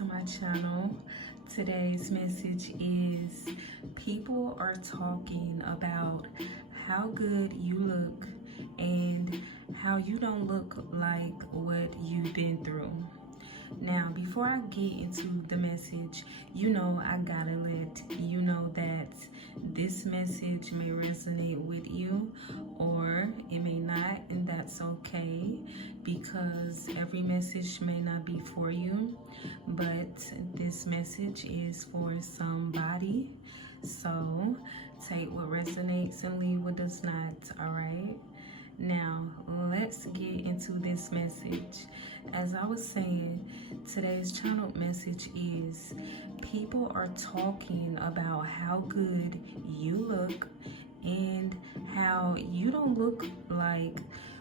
to my channel. Today's message is people are talking about how good you look and how you don't look like what you've been through. Now, before I get into the message, I gotta let you know that this message may resonate with you or it may not, and that's okay because every message may not be for you, but this message is for somebody. So take what resonates and leave what does not, all right? Now, let's get into this message. As I was saying, today's channel message is people are talking about how good you look and how you don't look like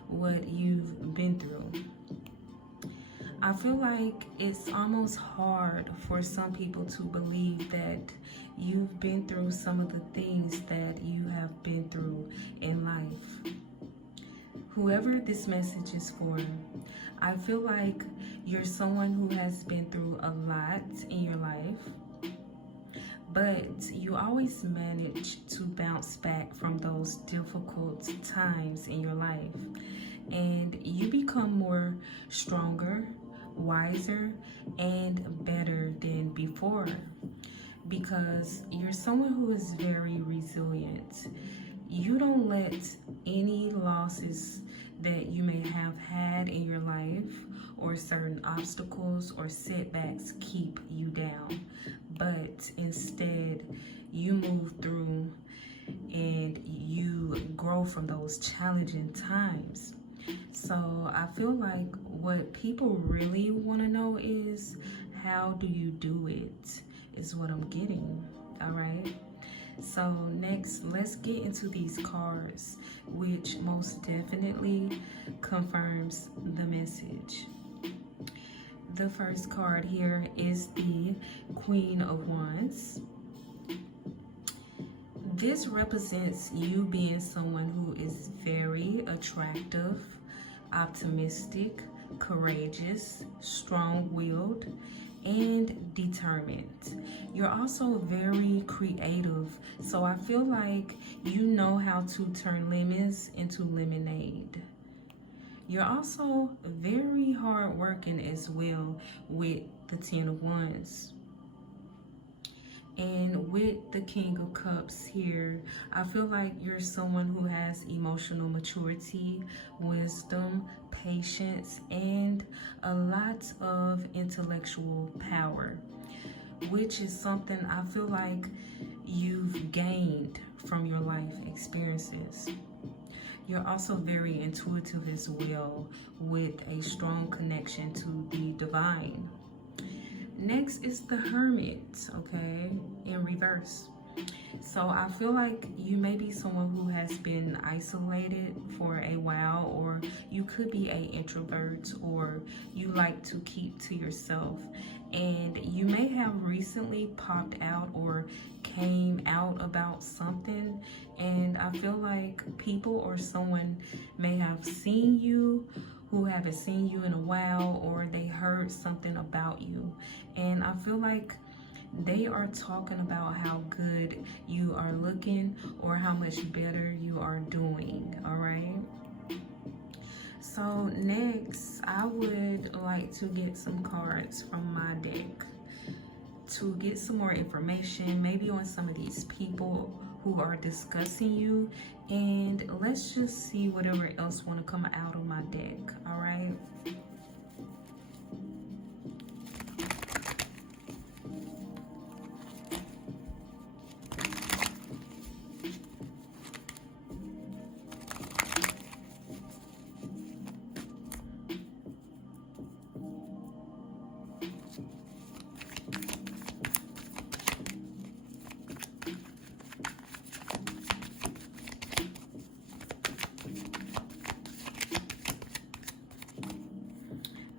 what you've been through. I feel like it's almost hard for some people to believe that you've been through some of the things that you have been through in life. Whoever this message is for, I feel like you're someone who has been through a lot in your life, but you always manage to bounce back from those difficult times in your life, and you become more stronger, wiser, and better than before because you're someone who is very resilient. You don't let any losses that you may have had in your life or certain obstacles or setbacks keep you down, but instead you move through and you grow from those challenging times. So I feel like what people really want to know is, how do you do it, is what I'm getting, all right? So next, let's get into these cards, which most definitely confirms the message. The first card here is the Queen of Wands. This represents you being someone who is very attractive, optimistic, courageous, strong-willed, and determined. You're also very creative, so I feel like you know how to turn lemons into lemonade. You're also very hardworking as well with the Ten of Wands. And with the King of Cups here, I feel like you're someone who has emotional maturity, wisdom, patience, and a lot of intellectual power, which is something I feel like you've gained from your life experiences. You're also very intuitive as well, with a strong connection to the divine. Next is the Hermit, okay, in reverse. So I feel like you may be someone who has been isolated for a while, or you could be an introvert, or you like to keep to yourself. And you may have recently popped out or came out about something, and I feel like people or someone may have seen you who haven't seen you in a while, or they heard something about you, and I feel like they are talking about how good you are looking or how much better you are doing, all right? So next, I would like to get some cards from my deck to get some more information, maybe on some of these people who are discussing you, and let's just see whatever else want to come out of my deck, all right?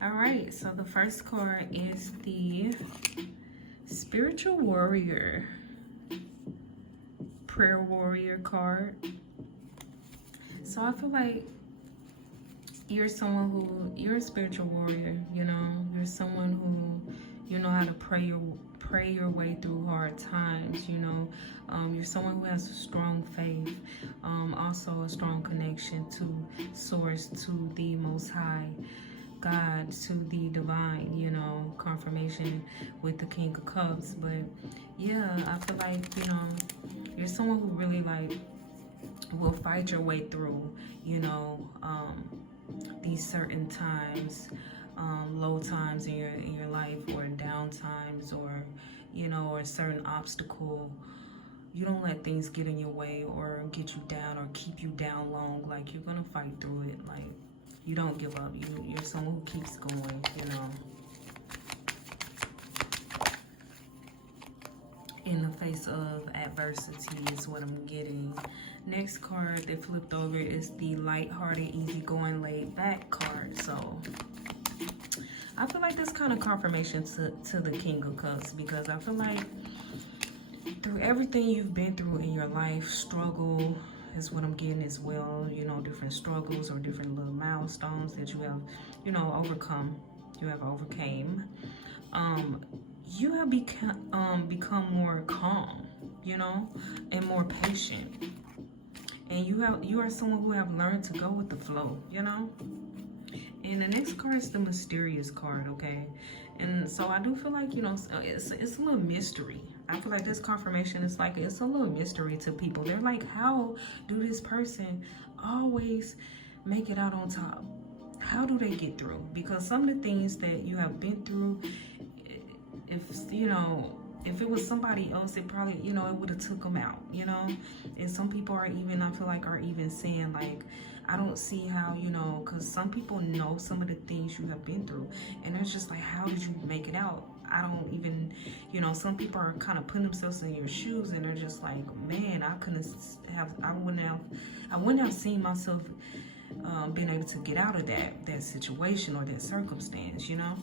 All right, so the first card is the Spiritual Warrior, Prayer Warrior card. So I feel like you're someone who, you're a spiritual warrior, you're someone who You know how to pray your way through hard times. You know, you're someone who has a strong faith, also a strong connection to source, to the Most High God, to the divine, you know, confirmation with the King of Cups. But yeah, I feel like, you know, you're someone who really like will fight your way through, you know, these certain times, low times in your life, or down times, or, you know, or a certain obstacle. You don't let things get in your way or get you down or keep you down long. Like, you're gonna fight through it. Like, you don't give up. You're someone who keeps going, you know, in the face of adversity is what I'm getting. Next card that flipped over is the lighthearted, easygoing, laid back card. So I feel like this kind of confirmation to the King of Cups, because I feel like through everything you've been through in your life, struggle is what I'm getting as well. You know, different struggles or different little milestones that you have, you know, overcome. You have overcame. You have become more calm, you know, and more patient. And you are someone who have learned to go with the flow, you know. And the next card is the mysterious card, okay? And so I do feel like, you know, it's a little mystery. I feel like this confirmation is like, it's a little mystery to people. They're like, how do this person always make it out on top? How do they get through? Because some of the things that you have been through, if, you know, if it was somebody else, it probably, you know, it would have took them out, you know. And some people are even, I feel like, are even saying like, I don't see how, you know, because some people know some of the things you have been through, and it's just like, how did you make it out? I don't even, you know, some people are kind of putting themselves in your shoes, and they're just like, man, I wouldn't have seen myself being able to get out of that situation or that circumstance, you know.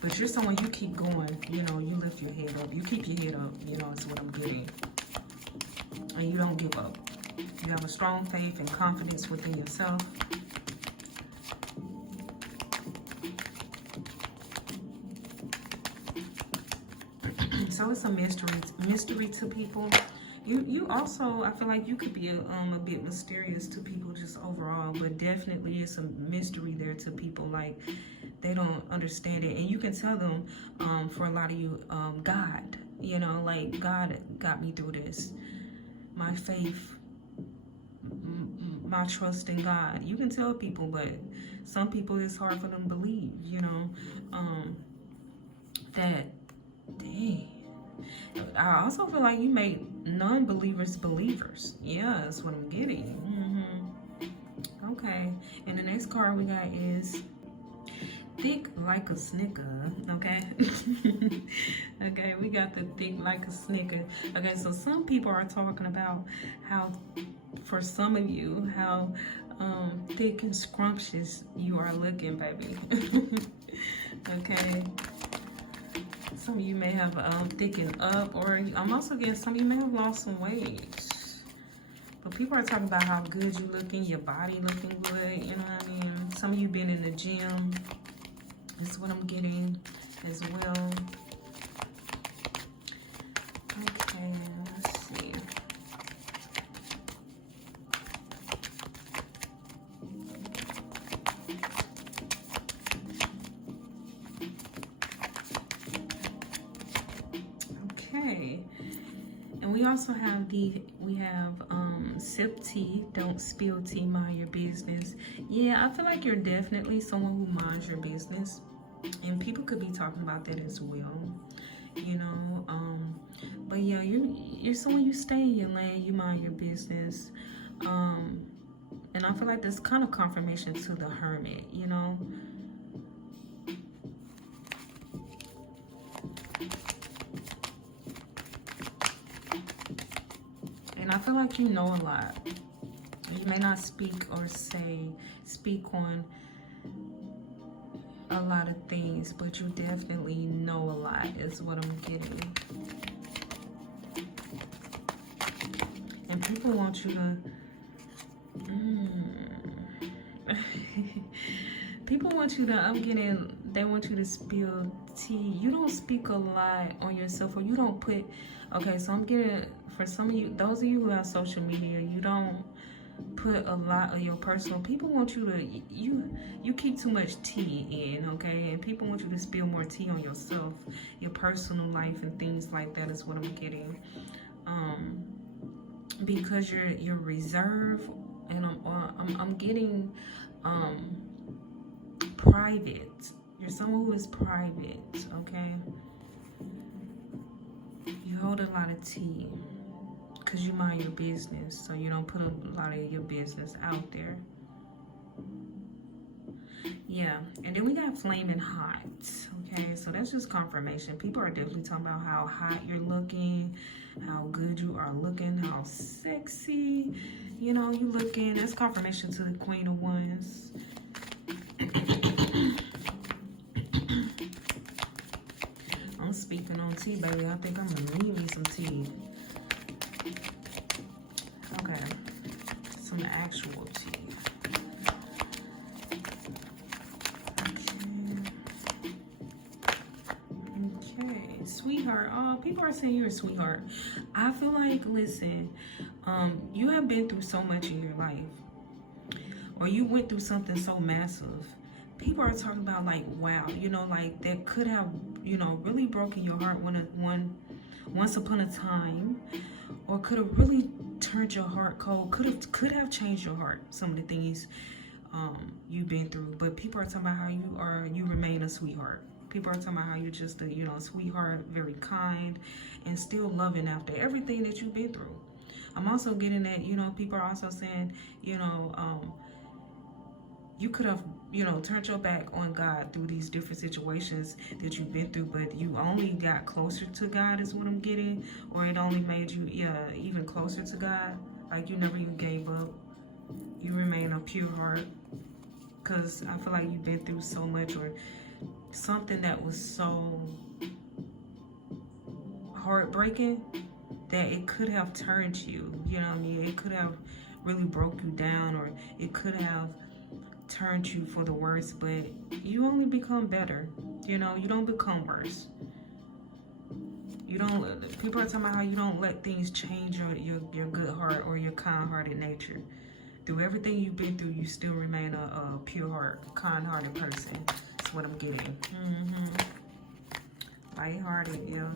But you're someone, you keep going, you know, you lift your head up, you keep your head up, you know, is what I'm getting. And you don't give up. You have a strong faith and confidence within yourself. So it's a mystery to people. You also, I feel like you could be a bit mysterious to people just overall, but definitely it's a mystery there to people. Like, they don't understand it, and you can tell them, for a lot of you, God, you know, like, God got me through this. My faith, my trust in God. You can tell people, but some people it's hard for them to believe, you know, that, dang. I also feel like you made non-believers believers. Yeah, that's what I'm getting. Okay, and the next card we got is thick like a snicker. Okay. Okay, we got the thick like a snicker. Okay, so some people are talking about how, for some of you, how thick and scrumptious you are looking, baby. Okay, some of you may have thickened up, or I'm also getting some of you may have lost some weight. But people are talking about how good you looking, your body looking good, you know what I mean? Some of you been in the gym. This is what I'm getting as well. Okay, let's see. Okay, and we also have sip tea, don't spill tea, mind your business. Yeah, I feel like you're definitely someone who minds your business, and people could be talking about that as well, you know. But yeah, you're someone, you stay in your lane, you mind your business, and I feel like that's kind of confirmation to the Hermit, you know. And I feel like you know a lot. You may not speak on a lot of things, but you definitely know a lot is what I'm getting. And people want you to people want you to, I'm getting they want you to spill tea. You don't speak a lot on yourself, or you don't put, okay, so I'm getting, for some of you, those of you who have social media, you don't put a lot of your personal, people want you to, you keep too much tea in, okay, and people want you to spill more tea on yourself, your personal life and things like that is what I'm getting, because you're reserved, and I'm getting private. You're someone who is private, okay? You hold a lot of tea because you mind your business, so you don't put a lot of your business out there. Yeah, and then we got flaming hot, okay? So that's just confirmation. People are definitely talking about how hot you're looking, how good you are looking, how sexy, you know, you looking. That's confirmation to the Queen of Wands. I'm speaking on tea, baby. I think I'm gonna need me some tea. Okay, some actual tea. Okay, sweetheart. Oh, people are saying you're a sweetheart. I feel like, listen, you have been through so much in your life, or you went through something so massive. People are talking about, like, wow, you know, like that could have, you know, really broken your heart once upon a time, or could have really turned your heart cold, could have changed your heart, some of the things you've been through. But people are talking about how you remain a sweetheart. People are talking about how you're just a, you know, sweetheart, very kind, and still loving after everything that you've been through. I'm also getting that, you know, people are also saying, you know, you could have, you know, turned your back on God through these different situations that you've been through, but you only got closer to God is what I'm getting, or it only made you, even closer to God. Like you never even gave up. You remain a pure heart, because I feel like you've been through so much, or something that was so heartbreaking that it could have turned you, you know what I mean? It could have really broke you down, or it could have turned you for the worse, but you only become better. You know, you don't become worse. You don't, people are talking about how you don't let things change your good heart or your kind-hearted nature. Through everything you've been through, you still remain a pure heart, kind-hearted person. That's what I'm getting. Light-hearted, yeah.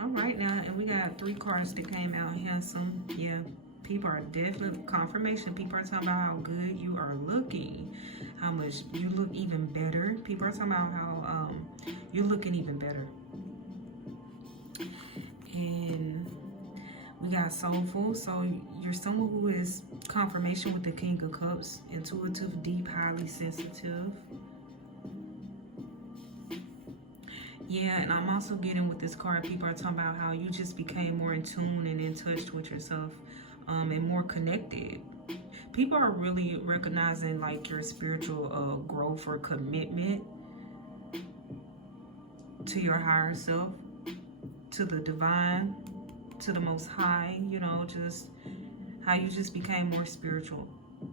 All right, now, and we got 3 cards that came out handsome. Yeah. People are definitely, confirmation, people are talking about how good you are looking, how much you look even better. People are talking about how you're looking even better. And we got soulful, so you're someone who is confirmation with the King of Cups, intuitive, deep, highly sensitive. Yeah, and I'm also getting with this card, people are talking about how you just became more in tune and in touch with yourself. And more connected. People are really recognizing like your spiritual growth or commitment to your higher self, to the divine, to the most high, you know, just how you just became more spiritual.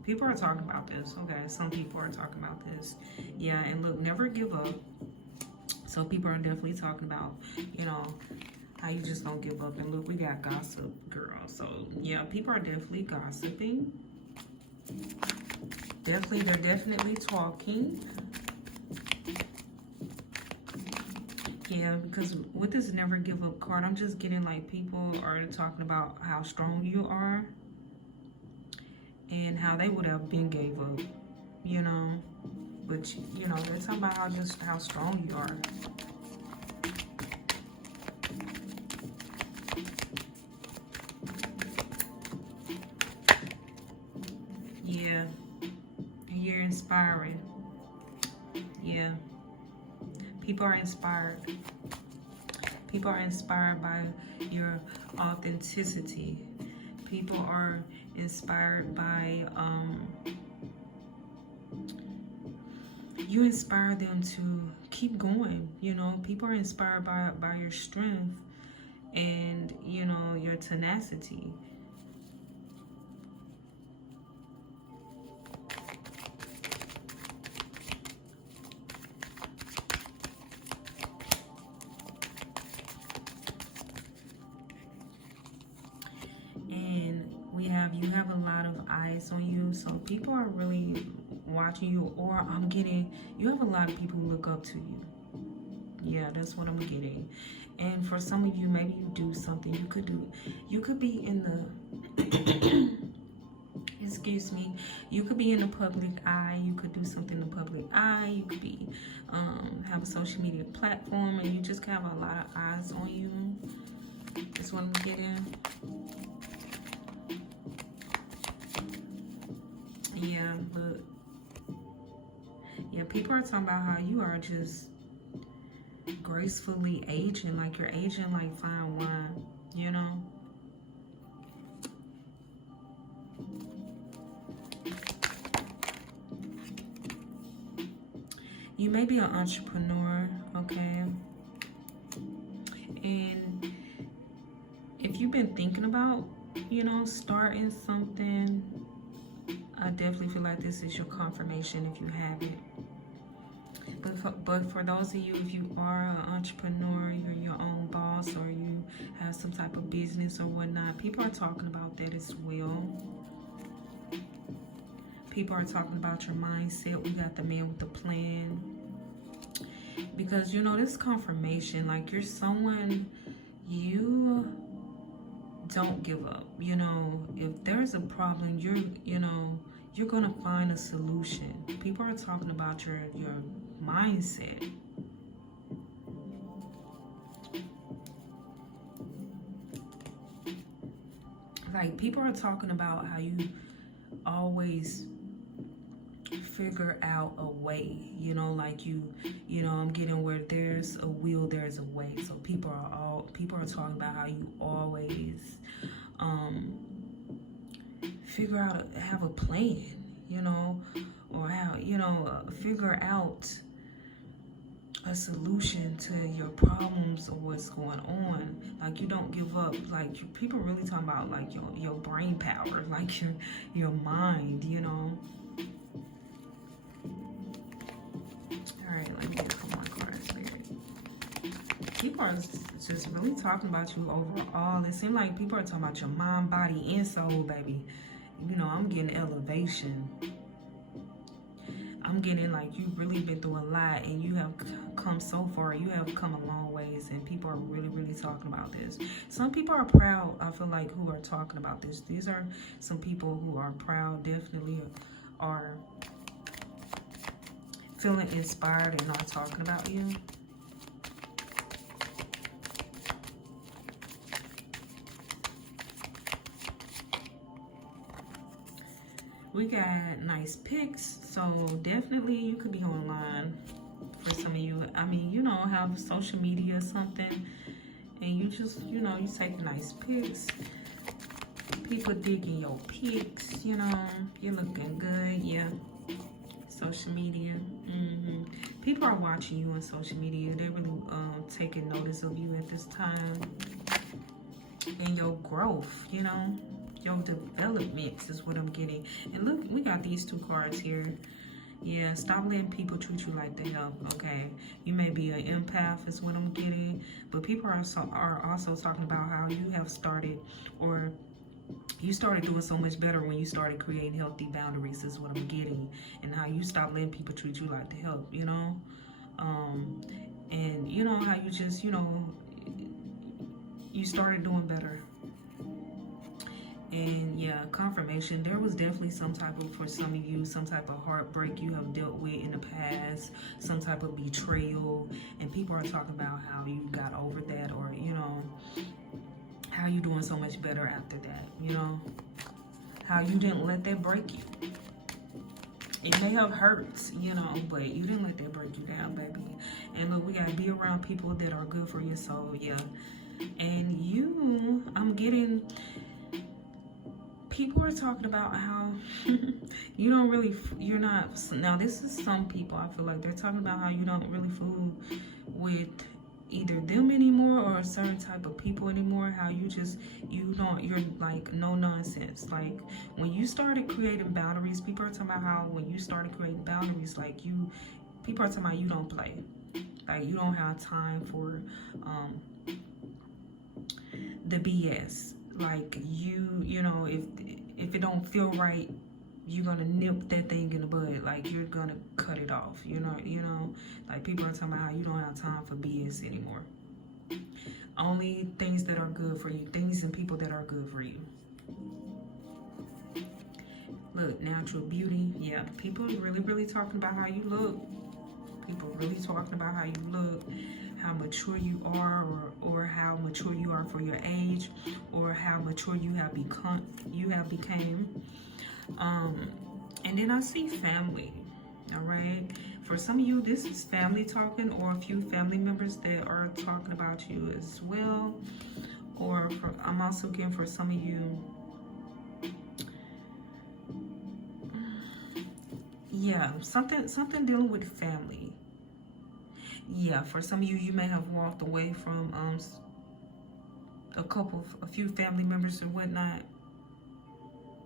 People are talking about this, okay? Some people are talking about this. Yeah, and look, never give up. So people are definitely talking about, you know, how you just don't give up. And look, we got gossip, girl. So yeah, people are definitely gossiping. They're definitely talking. Yeah, because with this never give up card, I'm just getting like people are talking about how strong you are and how they would have been gave up, you know. But you know, they're talking about how strong you are. Yeah, you're inspiring. Yeah, people are inspired. People are inspired by your authenticity. People are inspired by, you inspire them to keep going. You know, people are inspired by your strength and, you know, your tenacity. people are really watching you, or I'm getting, you have a lot of people who look up to you. Yeah, that's what I'm getting. And for some of you, maybe you do something. You could be in the excuse me, you could be in the public eye. You could do something in the public eye. You could be have a social media platform, and you just have a lot of eyes on you. That's what I'm getting. Yeah, but yeah, people are talking about how you are just gracefully aging, like you're aging like fine wine, you know. You may be an entrepreneur, okay? And if you've been thinking about, you know, starting something, I definitely feel like this is your confirmation if you haven't. But for those of you, if you are an entrepreneur, you're your own boss, or you have some type of business or whatnot, people are talking about that as well. People are talking about your mindset. We got the man with the plan. Because, you know, this confirmation, like you're someone, you don't give up. You know, if there's a problem, you're going to find a solution. People are talking about your mindset. Like, people are talking about how you always figure out a way, you know, like you know, I'm getting where there's a will, there's a way. So people are talking about how you always figure out, have a plan, you know, or how, you know, figure out a solution to your problems or what's going on. Like, you don't give up. Like, people really talking about like your brain power, like your mind, you know. All right, let me get a couple more cards, Spirit. People are just really talking about you overall. It seems like people are talking about your mind, body, and soul, baby. You know, I'm getting elevation. I'm getting like you've really been through a lot, and you have come so far. You have come a long ways, and people are really, really talking about this. Some people are proud, I feel like, who are talking about this. These are some people who are proud, definitely are feeling inspired and not talking about you. We got nice pics, so definitely you could be online for some of you. I mean, you know, have social media or something, and you just, you know, you take nice pics. People digging your pics, you know, you're looking good, yeah. Social media, people are watching you on social media. They're really taking notice of you at this time, and your growth, you know. Your developments is what I'm getting. And look, we got these two cards here. Yeah, stop letting people treat you like they help, okay? You may be an empath is what I'm getting, but people are also talking about how you have started, or you started doing so much better when you started creating healthy boundaries is what I'm getting, and how you stop letting people treat you like they help, you know? And you know how you just, you know, you started doing better. And yeah, confirmation. There was definitely some type of, for some of you, some type of heartbreak you have dealt with in the past, some type of betrayal, and people are talking about how you got over that, or, you know, how you doing so much better after that, you know, how you didn't let that break you. It may have hurt, you know, but you didn't let that break you down, baby. And look, we gotta be around people that are good for your soul, yeah. And you, I'm getting, people are talking about how you don't really, you're not, now this is some people, I feel like they're talking about how you don't really fool with either them anymore or a certain type of people anymore, how you just, you don't, you're like no nonsense. Like when you started creating boundaries, people are talking about how when you started creating boundaries, like you, people are talking about you don't play. Like you don't have time for the BS. Like you know, if it don't feel right, you're gonna nip that thing in the bud. Like, you're gonna cut it off. Like, people are talking about how you don't have time for BS anymore. Only things that are good for you, things and people that are good for you. Look, natural beauty. Yeah, people are really talking about how you look. People really talking about how you look, how mature you are, or how mature you are for your age, or how mature you have became. And then I see family. All right, for some of you, this is family talking, or a few family members that are talking about you as well. Or I'm also getting for some of you, yeah, something dealing with family. Yeah, for some of you, you may have walked away from a few family members and whatnot.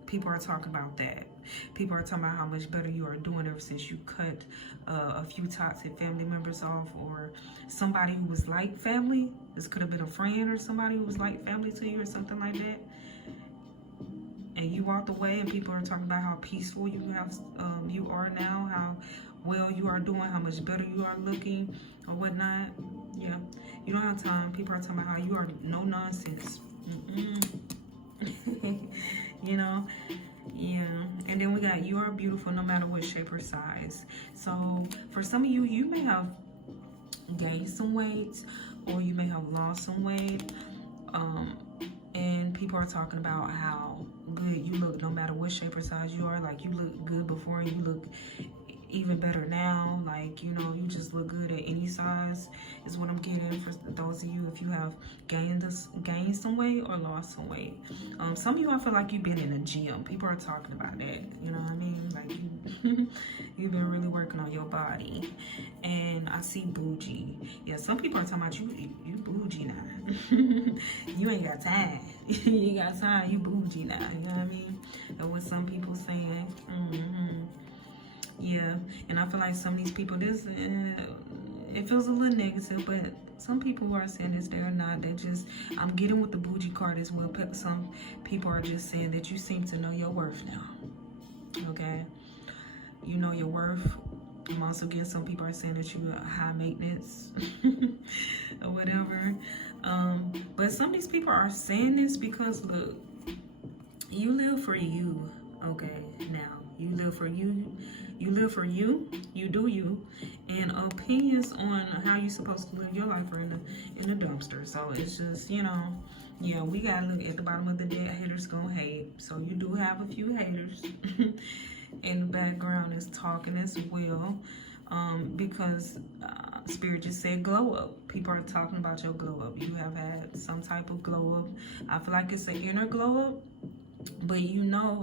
People are talking about that. People are talking about how much better you are doing ever since you cut a few toxic family members off, or somebody who was like family. This could have been a friend or somebody who was like family to you or something like that. And you walked away, and people are talking about how peaceful you are now, how well you are doing, how much better you are looking, or whatnot. Yeah, you don't have time. People are talking about how you are no nonsense. Yeah. And then we got, you are beautiful no matter what shape or size. So for some of you, you may have gained some weight, or you may have lost some weight. And people are talking about how good you look no matter what shape or size you are. Like, you look good before and you look even better now. Like, you just look good at any size is what I'm getting for those of you, if you have gained some weight or lost some weight. Some of you, I feel like you've been in a gym. People are talking about that. You know what I mean? Like, you've been really working on your body. And I see bougie. Yeah, some people are talking about you bougie now. You ain't got time. You got time, you bougie now. You know what I mean? That's what some people saying. Yeah, and I feel like some of these people, it feels a little negative, but some people who are saying this, they're not. They just, I'm getting with the bougie card as well. Some people are just saying that you seem to know your worth now. Okay? You know your worth. I'm also getting some people are saying that you are high maintenance or whatever. But some of these people are saying this because, look, you live for you. Okay, now you live for you. You live for you. You do you. And opinions on how you're supposed to live your life are in the dumpster. So it's just, yeah, we gotta look at the bottom of the deck. Haters gonna hate. So you do have a few haters in the background is talking as well. Because Spirit just said glow up. People are talking about your glow up. You have had some type of glow up. I feel like it's an inner glow up. But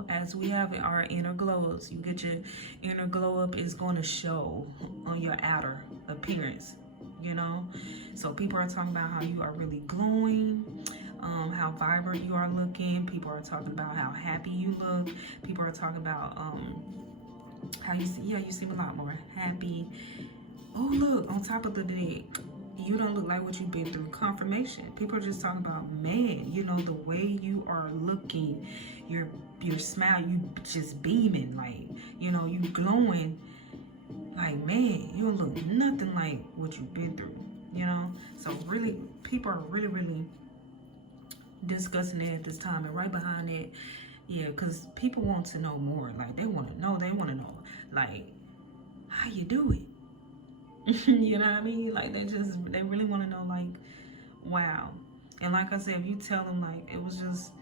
as we have our inner glows, you get your inner glow up is going to show on your outer appearance, So people are talking about how you are really glowing, how vibrant you are looking. People are talking about how happy you look. People are talking about how you seem a lot more happy. Oh, look, on top of the deck, you don't look like what you've been through. Confirmation. People are just talking about, man, the way you are looking, your smile, you just beaming, like, you glowing, like, man, you don't look nothing like what you've been through, So really, people are really discussing it at this time. And right behind it, yeah, because people want to know more. Like, they want to know, like, how you do it. You know what I mean? Like, they really want to know, like, wow. And like I said, if you tell them, like, it was just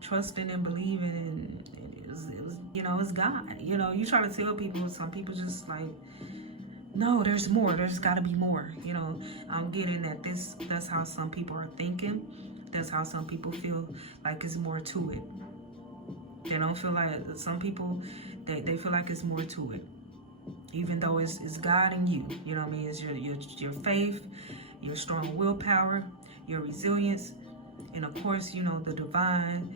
trusting and believing, and it was it's God. You try to tell people, some people just like, no, there's more. There's got to be more. I'm getting that that's how some people are thinking. That's how some people feel like it's more to it. They don't feel like, some people, they feel like it's more to it. Even though it's God in you, you know what I mean? It's your faith, your strong willpower, your resilience, and of course, the divine,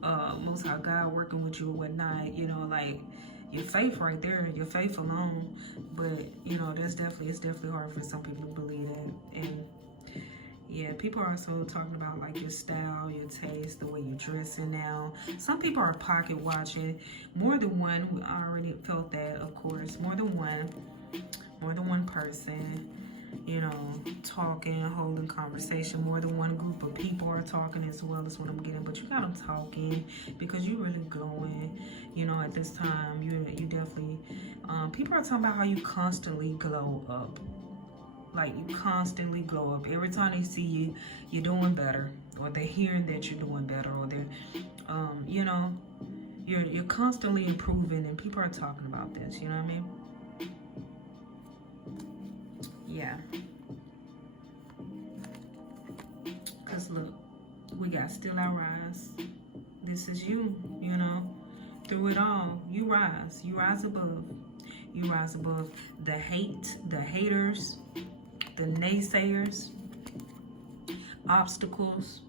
Most High God working with you or whatnot. Like, your faith right there, your faith alone. But it's definitely hard for some people to believe that. And Yeah, people are also talking about like your style, your taste, the way you're dressing now. Some people are pocket watching. More than one. I already felt that, of course. More than one person, you know, talking, holding conversation. More than one group of people are talking as well, is what I'm getting. But you got them talking because you really glowing, you know, at this time. You definitely, people are talking about how you constantly glow up. Like, you constantly glow up. Every time they see you, you're doing better, or they're hearing that you're doing better, or they're, you know, you're constantly improving, and people are talking about this. You know what I mean? Yeah. Cause look, we got still our rise. This is you. You know, through it all, you rise. You rise above. You rise above the hate, the haters, the naysayers, obstacles,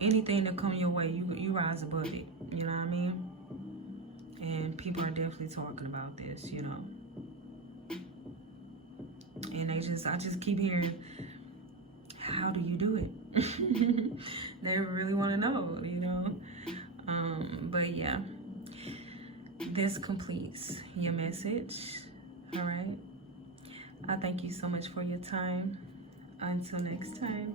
anything that come your way, you rise above it. You know what I mean? And people are definitely talking about this, you know. And I just keep hearing, how do you do it? They really want to know, you know. But yeah, this completes your message. All right. I thank you so much for your time. Until next time.